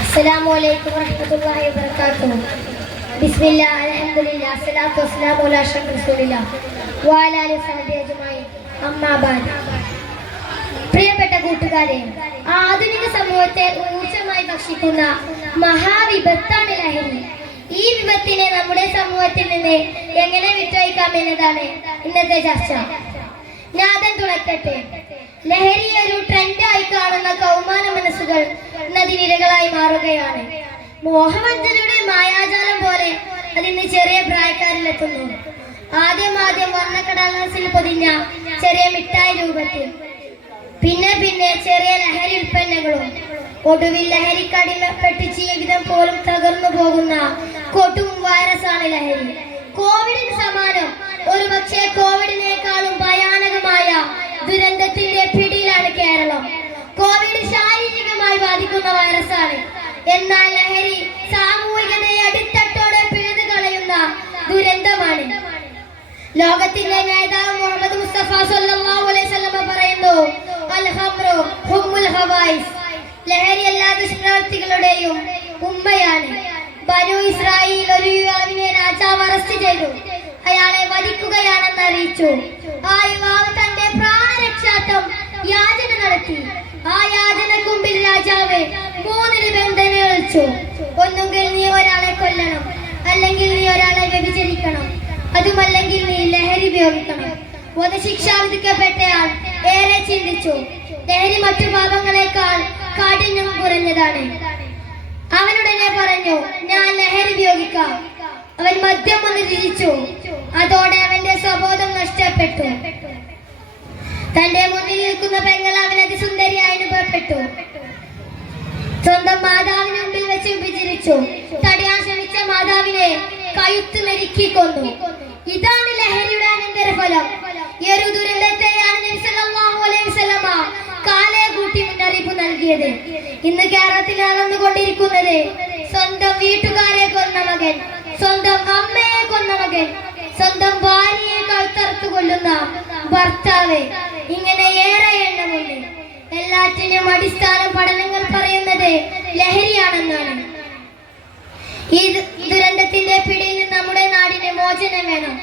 السلام عليكم ورحمة الله وبركاته بسم الله الحمد لله الصلاة والسلام على أشرف رسول الله وعلى آله وصحبه أجمعين أما بعد പ്രിയപ്പെട്ട കൂട്ടുകാരെ ആധുനിക സമൂഹത്തെ ഊർജമായി ഭക്ഷിക്കുന്ന മഹാവിപത്താണ് ലഹരി ഈ വിപത്തിനെ നമ്മുടെ സമൂഹത്തിൽ നിന്ന് എങ്ങനെ വിട്ടയക്കാം എന്നതാണ് ഇന്നത്തെ ചർച്ച ഞാതൻ തുളക്കട്ടെ ലഹരി ഒരു ട്രെൻഡായി കാണുന്ന മനസ്സുകൾ നദിനിരകളായി മാറുകയാണ്. മോഹവഞ്ചനയുടെ മായാജാലം പോലെ അതിന് ചെറിയ പ്രായക്കാരിലെത്തുന്നു. ആദ്യം ആദ്യം വർണക്കടലാസിൽ പൊതിഞ്ഞ ചെറിയ മിഠായി രൂപത്തിൽ. പിന്നെ പിന്നെ ചെറിയ ലഹരി ഉൽപ്പന്നങ്ങളും ഒടുവിൽ ലഹരിക്കടിമപ്പെട്ട് ജീവിതം പോലും തകർന്നു പോകുന്ന കൊടും വൈറസാണ് ലഹരി. കോവിഡിന് സമാനം ഒരു പക്ഷേ കോവിഡിനേക്കാളും ഭയാനകമായ ദുരന്തത്തിന്റെ പിടിയിലാണ് കേരളം. എന്നാൽ ലഹരി സാമൂഹികതയെ അടിത്തട്ടോടെ പിഴുതു കളയുന്ന ദുരന്തമാണ്. ലോകത്തിന്റെ നേതാവ് മുഹമ്മദ് മുസ്തഫ സല്ലല്ലാഹു അലൈഹി വസല്ലം പറയുന്നു അൽ ഹംറു ഹുമ്മുൽ ഹവായിസ്. ലഹരി എല്ലാ ദുഷ്പ്രവൃത്തികളുടെയും ഉമ്മയാണ്. ബനു ഇസ്രായേൽ ഒരു യുവാവിനെ രാജാവ് അറസ്റ്റ് ചെയ്തു. അയാളെ വധിക്കുകയാണെന്ന് അറിയിച്ചു. ആ യുവാവ് തന്റെ പ്രാണരക്ഷാർത്ഥം യാചന നടത്തി. ആ യാചനക്ക് മുമ്പിൽ രാജാവ് മൂന്ന് വിളിച്ചു ഒന്നുകിൽ നീ ഒരാളെ കൊല്ലണം. അല്ലെങ്കിൽ നീ ഒരാളെ വ്യഭിചരിക്കണം. അതുമല്ലെങ്കിൽ നീ ലഹരി ഉപയോഗിക്കണം. വധശിക്ഷ വിധിക്കപ്പെട്ടയാൾ ഏറെ ചിന്തിച്ചു. ലഹരി മറ്റു പാപങ്ങളെക്കാൾ കാഠിന്യം കുറഞ്ഞതാണ്. അവനുടനെ പറഞ്ഞു ഞാൻ ലഹരി ഉപയോഗിക്കാം. അവൻ മദ്യം ഒന്ന് രുചിച്ചു. അതോടെ അവന്റെ സ്വബോധം നഷ്ടപ്പെട്ടു. തന്റെ മുന്നിൽ നിൽക്കുന്ന പെങ്ങൾ അവൻ അതിസുന്ദരിയായി അനുഭവപ്പെട്ടു വെച്ച് വിഭജിച്ചു തടയാൻ ശ്രമിച്ച മാതാവിനെ കഴുത്ത് മെരുക്കി കൊന്നു. ഇതാണ് ലഹരിയുടെ അനന്തരഫലം ഈ ഒരു ദുരന്തത്തെയാണ് കാലേ കൂട്ടി മുന്നറിയിപ്പ് നൽകിയത്. ഇന്ന് കേരളത്തിൽ നടന്നുകൊണ്ടിരിക്കുന്നത് സ്വന്തം വീട്ടുകാരെ കൊന്ന മകൻ സ്വന്തം അമ്മയെ കൊന്ന മകൻ സ്വന്തം ഭാര്യയെ കഴുത്തറുത്തു കൊല്ലുന്ന ഭർത്താവ്. ഇങ്ങനെ ഏറെ എണ്ണമുണ്ട്. എല്ലാറ്റിനും അടിസ്ഥാനം പഠനങ്ങൾ പറയുന്നത് ലഹരിയാണെന്നാണ്. ഈ ദുരന്തത്തിന്റെ പിടിയിൽ നിന്ന് നമ്മുടെ നാടിന് മോചനം വേണം.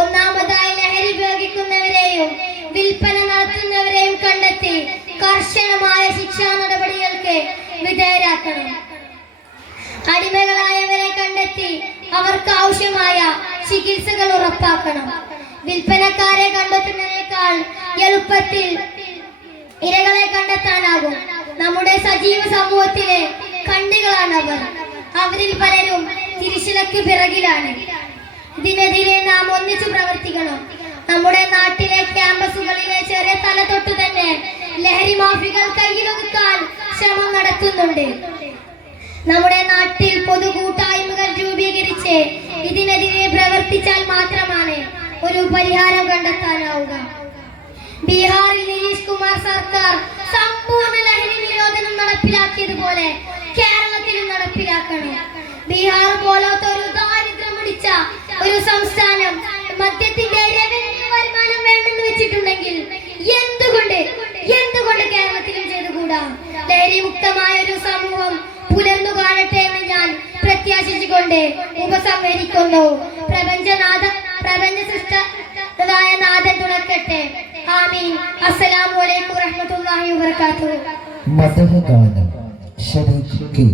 ഒന്നാമതായി ലഹരി ഉപയോഗിക്കുന്നവരെയും വിൽപ്പന നടത്തുന്നവരെയും കണ്ടെത്തി കർശനമായ ശിക്ഷാ നടപടികൾക്ക് വിധേയരാക്കണം. അടിമകളായവരെ കണ്ടെത്തി അവർക്ക് ആവശ്യമായ ചികിത്സകൾ ഉറപ്പാക്കണം. വിൽപ്പനക്കാരെ കണ്ടെത്തുന്നതിനേക്കാൾ എളുപ്പത്തിൽ ഇരകളെ കണ്ടെത്താനാകും. നമ്മുടെ സജീവ സമൂഹത്തിലെ കണ്ണികളാണ് അവർ അവരിൽ പലരും തിരിശിലക്ക് പിറകിലാണ്. ഇതിനെതിരെ നാം ഒന്നിച്ചു പ്രവർത്തിക്കണം. നമ്മുടെ നാട്ടിലെ ക്യാമ്പസുകളിലെ ചെറിയ തല തൊട്ട് തന്നെ ലഹരി മാഫികൾ കയ്യിലൊതുക്കാൻ ശ്രമം നടത്തുന്നുണ്ട്. നമ്മുടെ നാട്ടിൽ പൊതു കൂട്ടായ്മകൾ രൂപീകരിച്ച് ഇതിനെതിരെ പ്രവർത്തിച്ചാൽ മാത്രമാണ് ഒരു പരിഹാരം കണ്ടെത്താനാവുക. ബീഹാറിൽ നിതീഷ് കുമാർ സർക്കാർ നടപ്പിലാക്കിയതുപോലെ കേരളത്തിലും നടപ്പിലാക്കണം. ബീഹാർ പോലത്തെ ഒരു ദാരിദ്ര്യം പിടിച്ച ഒരു സംസ്ഥാനം മദ്യത്തിന്റെ റവന്യൂ വരുമാനം വേണ്ടെന്ന് വെച്ചിട്ടുണ്ടെങ്കിൽ എന്തുകൊണ്ട് എന്തുകൊണ്ട് കേരളത്തിലും ചെയ്തുകൂടാ? ലഹരിമുക്തമായ ഒരു സമൂഹം പുലർന്നു കാണട്ടെ എന്ന് ഞാൻ പ്രത്യാശിച്ചുകൊണ്ട് ഉപസംഹരിക്കുന്നു. പ്രപഞ്ചനാഥ പ്രപഞ്ച സൃഷ്ടതായ നാഥൻ തുണക്കട്ടെ. ആമീൻ. അസ്സലാമു അലൈക്കും വറഹ്മത്തുള്ളാഹി വബറകാതുഹു. മതഗാനം ശരിക്ക്